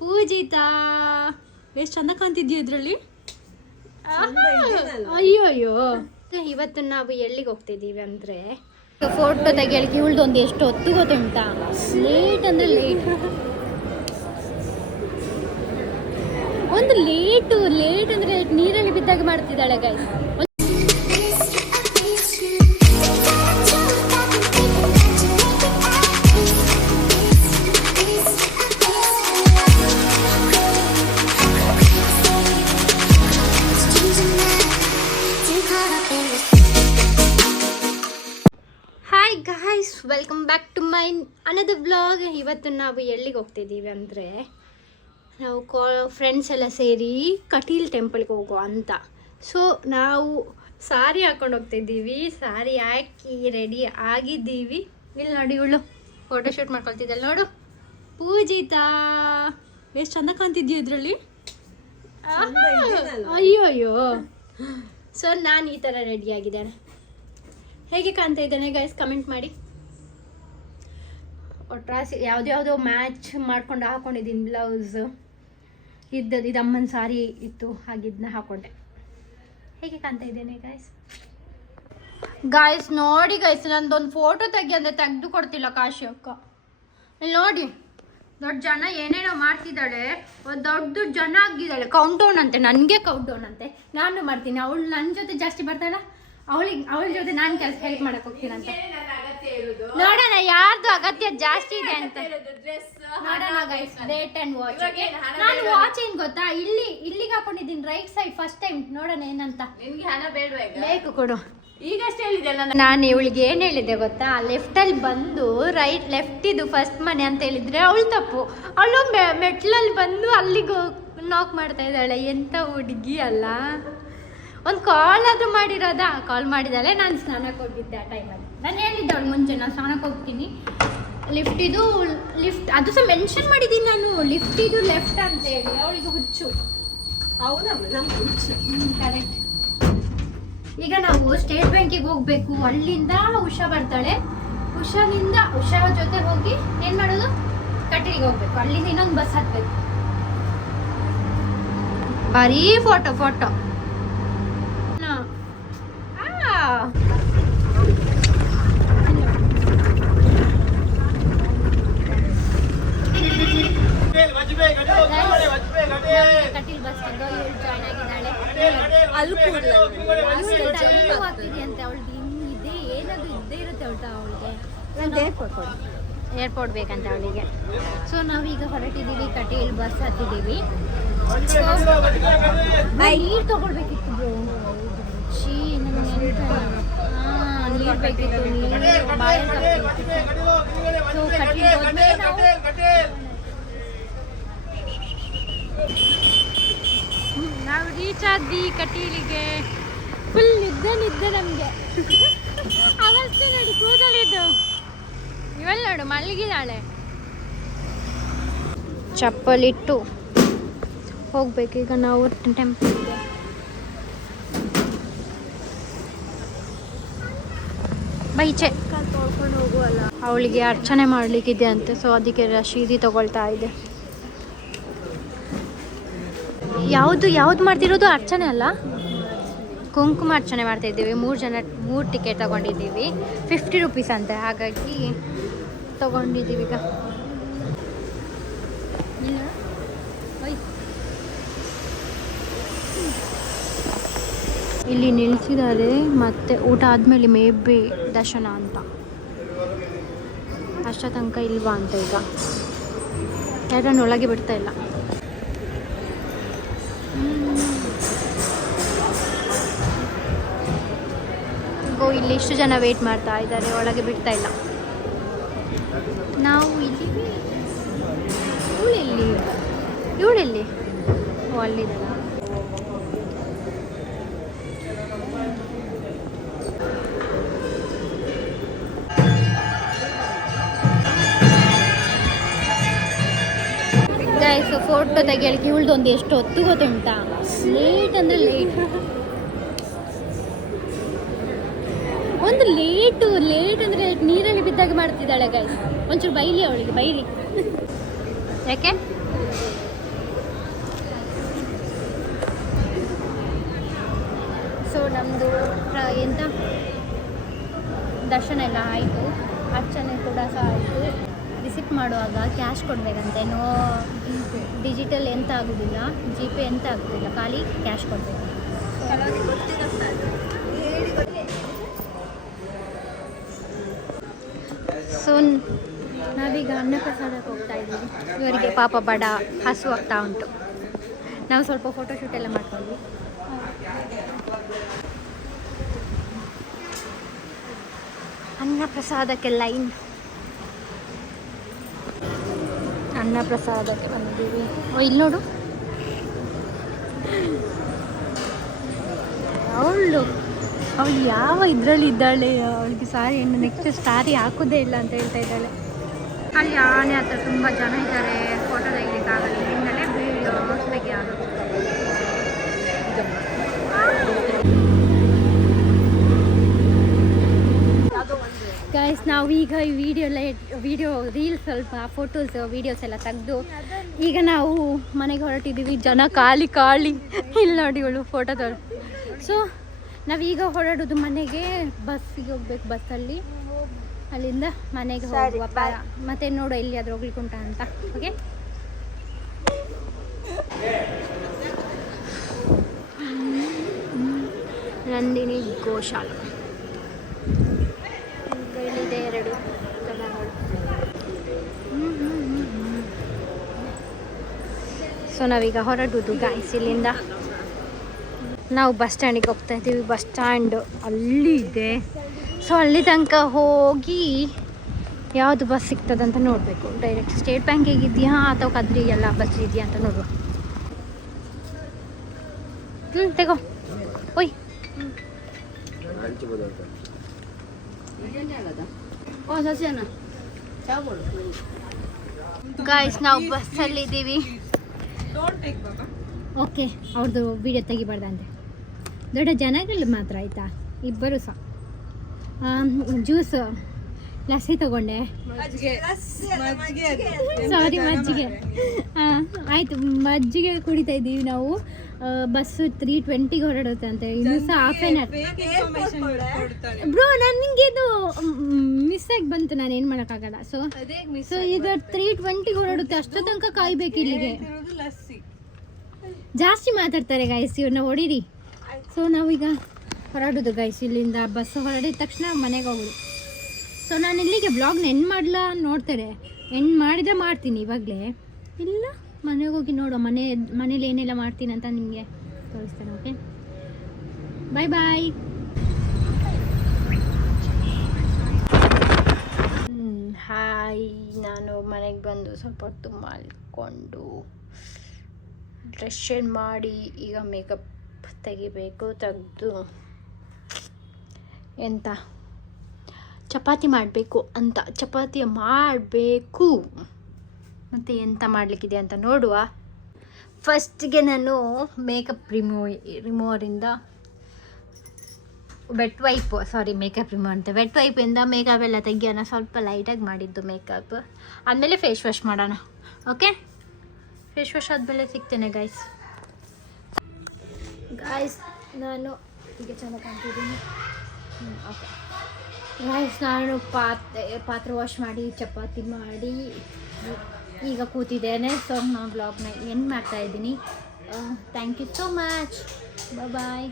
ಪೂಜಿತಾ ಎಷ್ಟು ಚಂದ ಕಾಣ್ತಿದ್ಯೋ ಇದ್ರಲ್ಲಿ. ಅಯ್ಯೋ ಅಯ್ಯೋ. ಇವತ್ತು ನಾವು ಎಲ್ಲಿಗೆ ಹೋಗ್ತಿದ್ದೀವಿ ಅಂದರೆ ಫೋಟೋ ತೆಗಿಯಲಿಕ್ಕೆ ಇವಳ್ದೊಂದು ಎಷ್ಟು ಹೊತ್ತು ಗೊತ್ತುಂಟಾ? ಲೇಟ್ ಅಂದರೆ ಲೇಟ್, ಒಂದು ಲೇಟ್ ಅಂದರೆ ನೀರಲ್ಲಿ ಬಿದ್ದಾಗ ಮಾಡ್ತಿದ್ದಾಳೆ guys. Welcome back to my another vlog. ಇವತ್ತು ನಾವು ಎಲ್ಲಿಗೆ ಹೋಗ್ತಿದ್ದೀವಿ ಅಂದರೆ ನಾವು ಫ್ರೆಂಡ್ಸ್ ಎಲ್ಲ ಸೇರಿ ಕಟೀಲ್ ಟೆಂಪಲ್ಗೆ ಹೋಗೋ ಅಂತ. ಸೊ ನಾವು ಸಾರಿ ಹಾಕೊಂಡು ಹೋಗ್ತಿದ್ದೀವಿ, ಸಾರಿ ಹಾಕಿ ರೆಡಿ ಆಗಿದ್ದೀವಿ. ಇಲ್ಲಿ ನೋಡಿ ಇವಳು ಫೋಟೋ ಶೂಟ್ ಮಾಡ್ಕೊಳ್ತಿದ್ದಲ್ಲ ನೋಡು, ಪೂಜಿತಾ ಎಷ್ಟು ಚಂದ ಕಾಣ್ತಿದ್ಯೋ ಇದರಲ್ಲಿ. ಅಯ್ಯೋ ಅಯ್ಯೋ. ಸೊ ನಾನು ಈ ಥರ ರೆಡಿ ಆಗಿದ್ದೇನೆ. ಹೇಗೆ ಕಾಣ್ತಾ ಇದ್ದೇನೆ ಗೈಸ್ ಕಮೆಂಟ್ ಮಾಡಿ. ಒಟ್ರಾಸಿ ಯಾವುದ್ಯಾವುದೋ ಮ್ಯಾಚ್ ಮಾಡ್ಕೊಂಡು ಹಾಕೊಂಡಿದ್ದೀನಿ. ಬ್ಲೌಸ್ ಇದು ಅಮ್ಮನ ಸಾರಿ ಇತ್ತು, ಹಾಗಿದ್ದನ್ನ ಹಾಕೊಂಡೆ. ಹೇಗೆ ಕಾಣ್ತಾ ಇದ್ದೇನೆ ಗಾಯ್ಸ್ ನೋಡಿ ಗೈಸ್, ನಂದೊಂದು ಫೋಟೋ ತೆಗಿ ಅಂದರೆ ತೆಗೆದು ಕೊಡ್ತಿಲ್ಲ ಕಾಶಿ ಅಕ್ಕ. ಇಲ್ಲಿ ನೋಡಿ ದೊಡ್ಡ ಜನ ಏನೇನೋ ಮಾಡ್ತಿದ್ದಾಳೆ, ದೊಡ್ಡ ಜನ ಆಗಿದ್ದಾಳೆ. ಕೌಂಟ್ ಡೌನ್ ಅಂತೆ, ನನಗೆ ಕೌಂಟ್ ಡೌನ್ ಅಂತೆ. ನಾನು ಮಾಡ್ತೀನಿ, ಅವಳು ನನ್ನ ಜೊತೆ ಜಾಸ್ತಿ ಬರ್ತಾಳ, ಅವಳ ಜೊತೆ ನಾನು ಕೆಲಸ ಹೆಲ್ಪ್ ಮಾಡಕ್ಕೆ ಹೋಗ್ತೀನಂತೆ. ನೋಡೋಣ ಯಾರ್ದು ಅಗತ್ಯ ಜಾಸ್ತಿ ಇದೆ ಅಂತ ನೋಡೋಣ ಗೈಸ್. Wait and watch. ನಾನು ವಾಚ್ ಏನ್ ಗೊತ್ತಾ, ಇಲ್ಲಿಗೆ ಹಾಕೊಂಡಿದ್ದೀನಿ ರೈಟ್ ಸೈಡ್ ಫಸ್ಟ್ ಟೈಮ್. ನೋಡೋಣ ಏನಂತ. ನಿನ್ಗೆ ಹಣ ಬೇಡವಾ? ಬೇಕು ಕೊಡು. ಈಗಷ್ಟೇ ಹೇಳಿದೆ ನಾನು ಇವಳಿಗೆ ಏನು ಹೇಳಿದೆ ಗೊತ್ತಾ, ಲೆಫ್ಟಲ್ಲಿ ಬಂದು ಲೆಫ್ಟ್ ಇದು ಫಸ್ಟ್ ಮನೆ ಅಂತ ಹೇಳಿದ್ರೆ ಅವಳು ತಪ್ಪು. ಅವಳು ಮೆಟ್ಲಲ್ಲಿ ಬಂದು ಅಲ್ಲಿಗೆ ನಾಕ್ ಮಾಡ್ತಾ ಇದ್ದಾಳೆ. ಎಂತ ಹುಡುಗಿ ಅಲ್ಲ. ಒಂದು ಕಾಲ್ ಆದರೂ ಮಾಡಿರೋದಾ? ಕಾಲ್ ಮಾಡಿದಾಳೆ. ನಾನು ಸ್ನಾನಕ್ಕೆ ಹೋಗಿದ್ದೆ ಆ ಟೈಮಲ್ಲಿ. ನಾನು ಹೇಳಿದ್ದೆ ಅವಳು ಮುಂಚೆ ನಾನು ಸ್ನಾನಕ್ಕೆ ಹೋಗ್ತೀನಿ, ಲಿಫ್ಟ್ ಅದು ಸಹ ಮೆನ್ಷನ್ ಮಾಡಿದ್ದೀನಿ ನಾನು, ಲಿಫ್ಟ್ ಇದು ಲೆಫ್ಟ್ ಅಂತ ಹೇಳಿ. ಅವಳಿಗೆ ಹುಚ್ಚು. ಕರೆಕ್ಟ್. ಈಗ ನಾವು ಸ್ಟೇಟ್ ಬ್ಯಾಂಕಿಗೆ ಹೋಗ್ಬೇಕು. ಅಲ್ಲಿಂದ ಉಷಾ ಬರ್ತಾಳೆ, ಉಷಾ ಜೊತೆ ಹೋಗಿ ಏನು ಮಾಡೋದು, ಕಟೀಲಿಗೆ ಹೋಗ್ಬೇಕು. ಅಲ್ಲಿಂದ ಇನ್ನೊಂದು ಬಸ್ ಹತ್ಬೇಕು. ಬರೀ ಫೋಟೋ ಕಟೀಲ್ ಬಸ್ ಜಾಯ್ನ್ ಆಗಿದ್ದಾಳೆ. ಆಗ್ತಿದೆ ಅವಳಿಗೆ ಇದೇ ಏನದು ಇದ್ದೇ ಇರುತ್ತೆ ಅವಳಿಗೆ ಏರ್ಪೋರ್ಟ್ ಬೇಕಂತ ಅವಳಿಗೆ. ಸೊ ನಾವೀಗ ಹೊರಟಿದ್ದೀವಿ, ಕಟೀಲ್ ಬಸ್ ಹತ್ತಿದ್ದೀವಿ. ನೀರು ತಗೊಳ್ಬೇಕಿತ್ತು ಬ್ರೋ. ನೀರು ಬೇಕಿತ್ತು, ನೀರು ಬಾಯ. ಸೊ ಕಟೀಲ್ ಹೋದ್ಮೇಲೆ ನಾವು ರೀಚ್ ಆದ್ವಿ ಕಟೀಲಿಗೆ. ಫುಲ್ ನಿದ್ದೆ ನಮಗೆ. ಅವಸ್ಥೆ ನೋಡಿ, ಕೂದಲಿದ್ದು ಇವಳು ನೋಡು ಮಲಗಿದಾಳೆ. ಚಪ್ಪಲಿಟ್ಟು ಹೋಗ್ಬೇಕೀಗ ನಾವು ಟೆಂಪಲ್ಗೆ. ಬೈಚೆ ತೊಳ್ಕೊಂಡು ಹೋಗುವಲ್ಲ, ಅವಳಿಗೆ ಅರ್ಚನೆ ಮಾಡ್ಲಿಕ್ಕಿದೆ ಅಂತೆ. ಸೊ ಅದಕ್ಕೆ ರಶೀದಿ ತಗೊಳ್ತಾ ಇದೆ. ಯಾವ್ದು ಮಾಡ್ತಿರೋದು ಅರ್ಚನೆ ಅಲ್ಲ, ಕುಂಕುಮ ಅರ್ಚನೆ ಮಾಡ್ತಾ ಇದ್ದೀವಿ. 3 ಟಿಕೆಟ್ ತಗೊಂಡಿದ್ದೀವಿ, 50 ರೂಪೀಸ್ ಅಂತೆ. ಹಾಗಾಗಿ ತಗೊಂಡಿದ್ದೀವಿ. ಈಗ ಇಲ್ಲಿ ನಿಲ್ಲಿಸಿದ್ದಾರೆ. ಮತ್ತೆ ಊಟ ಆದಮೇಲೆ ಮೇ ಬಿ ದರ್ಶನ ಅಂತ. ಅಷ್ಟ ತನಕ ಇಲ್ವಾ ಅಂತ. ಈಗ ಯಾರನ್ನು ಒಳಗೆ ಬಿಡ್ತಾ ಇಲ್ಲ. ಇಲ್ಲಿ ಇಷ್ಟು ಜನ ವೇಟ್ ಮಾಡ್ತಾ ಇದ್ದಾರೆ, ಒಳಗೆ ಬಿಡ್ತಾ ಇಲ್ಲ. ನಾವು ಇದ್ದೀವಿ. ಇವಳೆಲ್ಲಿ? ಓ ಅಲ್ಲಿದ್ದಾಳ. ಗೈಸ್ ಫೋಟೋ ತೆಗಿಯಲಿಕ್ಕೆ ಇವಳ್ದೊಂದು ಎಷ್ಟು ಹೊತ್ತು ಗೊತ್ತುಂಟಾ? ಲೇಟ್ ಅಂದರೆ ಲೇಟ್, ಒಂದು ಲೇಟ್ ಅಂದರೆ ನೀರಲ್ಲಿ ಬಿದ್ದಾಗ ಮಾಡ್ತಿದ್ದಾಳೆ ಗೈಸ್. ಒಂಚೂರು ಬೈಲಿ ಅವಳಿಗೆ, ಬೈಲಿ. ಯಾಕೆ ಸೊ ನಮ್ಮದು ಎಂತ ದರ್ಶನ ಎಲ್ಲ ಆಯಿತು, ಅರ್ಚನೆ ಕೂಡ ಸಹ ಆಯಿತು. ರಿಸಿಪ್ಟ್ ಮಾಡುವಾಗ ಕ್ಯಾಶ್ ಕೊಡಬೇಕಂತೆ, ನೋ ಡಿಜಿಟಲ್ ಎಂತ ಆಗೋದಿಲ್ಲ, ಜಿ ಪೇ ಎಂತ ಆಗೋದಿಲ್ಲ, ಖಾಲಿ ಕ್ಯಾಶ್ ಕೊಡಬೇಕು. ಸೊ ನಾವೀಗ ಅನ್ನಪ್ರಸಾದಕ್ಕೆ ಹೋಗ್ತಾ ಇದ್ದೀವಿ. ಇವರಿಗೆ ಪಾಪ ಬಡ ಹಸು ಆಗ್ತಾ ಉಂಟು. ನಾವು ಸ್ವಲ್ಪ ಫೋಟೋಶೂಟ್ ಎಲ್ಲ ಮಾಡ್ಕೊಂಡ್ವಿ. ಅನ್ನಪ್ರಸಾದಕ್ಕೆ ಲೈನ್. ಅನ್ನಪ್ರಸಾದಕ್ಕೆ ಬಂದಿದ್ದೀವಿ. ಇಲ್ಲಿ ನೋಡು, ಅವಳು ಯಾವ ಇದರಲ್ಲಿ ಇದ್ದಾಳೆ, ಅವಳಿಗೆ ಸಾರಿ ಇನ್ನು ನೆಕ್ಸ್ಟ್ ಸ್ಟಾರಿ ಹಾಕೋದೇ ಇಲ್ಲ ಅಂತ ಹೇಳ್ತಾ ಇದ್ದಾಳೆ. ಅಲ್ಲಿ ಆನೆ ಹತ್ರ ತುಂಬ ಜನ ಇದ್ದಾರೆ, ಫೋಟೋ ತೆಗಿಲಿಕ್ಕಾಗಲ್ಲ, ಹಿಂದಲೇ ವೀಡಿಯೋ ತೆಗಿಯೋದು. ಗೈಸ್ ನಾವು ಈಗ ಈ ವಿಡಿಯೋ ರೀಲ್ಸ್, ಸ್ವಲ್ಪ ಫೋಟೋಸ್ ವೀಡಿಯೋಸ್ ಎಲ್ಲ ತೆಗೆದು ಈಗ ನಾವು ಮನೆಗೆ ಹೊರಟಿದ್ದೀವಿ. ಜನ ಖಾಲಿ ಇಲ್ಲಿ ನೋಡಿ ಇವಳು ಫೋಟೋ ತೊಗೊಳ್ಳಿ. ಸೊ ನಾವೀಗ ಹೊರಡೋದು ಮನೆಗೆ, ಬಸ್ಸಿಗೆ ಹೋಗ್ಬೇಕು. ಬಸ್ಸಲ್ಲಿ ಅಲ್ಲಿಂದ ಮನೆಗೆ ಹೋಗುವ ಮತ್ತೆ ನೋಡು ಎಲ್ಲಿಯಾದ್ರೂ ಹೋಗ್ಲಿಕ್ಕೆ ಉಂಟಾ ಅಂತ. ಓಕೆ, ನಂದಿನಿ ಗೋಶಾಲ ಇಲ್ಲಿದೆ, 2 ದನಗಳು. ಸೊ ನಾವೀಗ ಹೊರಡುವುದು ಗಾಯ್ಸ್. ಇಲ್ಲಿಂದ ನಾವು ಬಸ್ ಸ್ಟ್ಯಾಂಡಿಗೆ ಹೋಗ್ತಾ ಇದ್ದೀವಿ. ಬಸ್ ಸ್ಟ್ಯಾಂಡ್ ಅಲ್ಲಿ ಇದೆ. ಸೊ ಅಲ್ಲಿ ತನಕ ಹೋಗಿ ಯಾವುದು ಬಸ್ ಸಿಗ್ತದಂತ ನೋಡಬೇಕು. ಡೈರೆಕ್ಟ್ ಸ್ಟೇಟ್ ಬ್ಯಾಂಕಿಗೆ ಇದೆಯಾ ಅಥವಾ ಕದ್ರಿಗೆಲ್ಲ ಬಸ್ ಇದೆಯಾ ಅಂತ ನೋಡುವ. ತೆಗೋ ಓಯ್. ಗಾಯ್ಸ್ ನಾವು ಬಸ್ಸಲ್ಲಿ ಇದ್ದೀವಿ. ಓಕೆ, ಅವ್ರದ್ದು ವಿಡಿಯೋ ತೆಗಿಬಾರ್ದಂತೆ. ದೊಡ್ಡ ಜನಗಳು ಮಾತ್ರ ಆಯಿತಾ, ಇಬ್ಬರು ಸಹ. ಜ್ಯೂಸ್ ಲಸ್ಸಿ ತಗೊಂಡೆ, ಸಾರಿ ಮಜ್ಜಿಗೆ. ಆಯಿತು, ಮಜ್ಜಿಗೆ ಕುಡಿತಾ ಇದ್ದೀವಿ ನಾವು. ಬಸ್ಸು 3:20 ಹೊರಡುತ್ತೆ ಅಂತೆ, ಇನ್ನೂ ಸಹ ಹಾಫ್ ಆನ್ ಅವರ್. ಬ್ರೋ ನನಗೆ ಇದು ಮಿಸ್ ಆಗಿ ಬಂತು, ನಾನು ಏನು ಮಾಡೋಕ್ಕಾಗಲ್ಲ. ಸೊ ಈಗ 3:20 ಹೊರಡುತ್ತೆ, ಅಷ್ಟು ತನಕ ಕಾಯ್ಬೇಕು ಇಲ್ಲಿಗೆ. ಜಾಸ್ತಿ ಮಾತಾಡ್ತಾರೆ ಗೈಸ್, ಇವ್ರನ್ನ ಹೊಡೀರಿ. ಸೊ ನಾವೀಗ ಹೊರಡೋದು ಗೈಸ್. ಇಲ್ಲಿಂದ ಬಸ್ ಹೊರಡಿದ ತಕ್ಷಣ ಮನೆಗೆ ಹೋಗೋದು. ಸೊ ನಾನು ಇಲ್ಲಿಗೆ ಬ್ಲಾಗ್ನ ಎಂಡ್ ಮಾಡಲ ನೋಡ್ತಾರೆ, ಎಂಡ್ ಮಾಡಿದ್ರೆ ಮಾಡ್ತೀನಿ ಇವಾಗಲೇ, ಇಲ್ಲ ಮನೆಗೆ ಹೋಗಿ ನೋಡುವ. ಮನೇಲಿ ಏನೆಲ್ಲ ಮಾಡ್ತೀನಿ ಅಂತ ನಿಮಗೆ ತೋರಿಸ್ತೇನೆ. ಓಕೆ, ಬಾಯ್ ಬಾಯ್. ಹಾಯ್, ನಾನು ಮನೆಗೆ ಬಂದು ಸ್ವಲ್ಪ ಹೊತ್ತು ಮಲ್ಕೊಂಡು ಡ್ರೆಸ್ ಚೇಂಜ್ ಮಾಡಿ ಈಗ ಮೇಕಪ್ ತೆಗಿಬೇಕು. ತೆಗೆದು ಎಂತ ಚಪಾತಿ ಮಾಡಬೇಕು ಅಂತ, ಚಪಾತಿ ಮಾಡಬೇಕು. ಮತ್ತು ಎಂತ ಮಾಡಲಿಕ್ಕಿದೆ ಅಂತ ನೋಡುವ. ಫಸ್ಟಿಗೆ ನಾನು ಮೇಕಪ್ ರಿಮೂವರಿಂದ ಮೇಕಪ್ ರಿಮೂವರ್ ಅಂತ ವೆಟ್ ವೈಪಿಂದ ಮೇಕಪ್ ಎಲ್ಲ ತೆಗಿಯೋಣ. ಸ್ವಲ್ಪ ಲೈಟಾಗಿ ಮಾಡಿದ್ದು ಮೇಕಪ್. ಆದಮೇಲೆ ಫೇಸ್ ವಾಶ್ ಮಾಡೋಣ. ಓಕೆ, ಫೇಸ್ ವಾಶ್ ಆದಮೇಲೆ ಸಿಗ್ತೇನೆ ಗಾಯ್ಸ್. ನಾನು ಈಗ ಚೆನ್ನಾಗಿ ಕಾಣ್ತಿದ್ದೀನಿ. ಓಕೆ ಗಾಯ್ಸ್, ನಾನು ಪಾತ್ರೆ ವಾಶ್ ಮಾಡಿ ಚಪಾತಿ ಮಾಡಿ ಈಗ ಕೂತಿದ್ದೇನೆ. ಸೊ ನಾನು ಬ್ಲಾಗ್ನ ಎಂಡ್ ಮಾಡ್ತಾಯಿದ್ದೀನಿ. Thank you so much. Bye.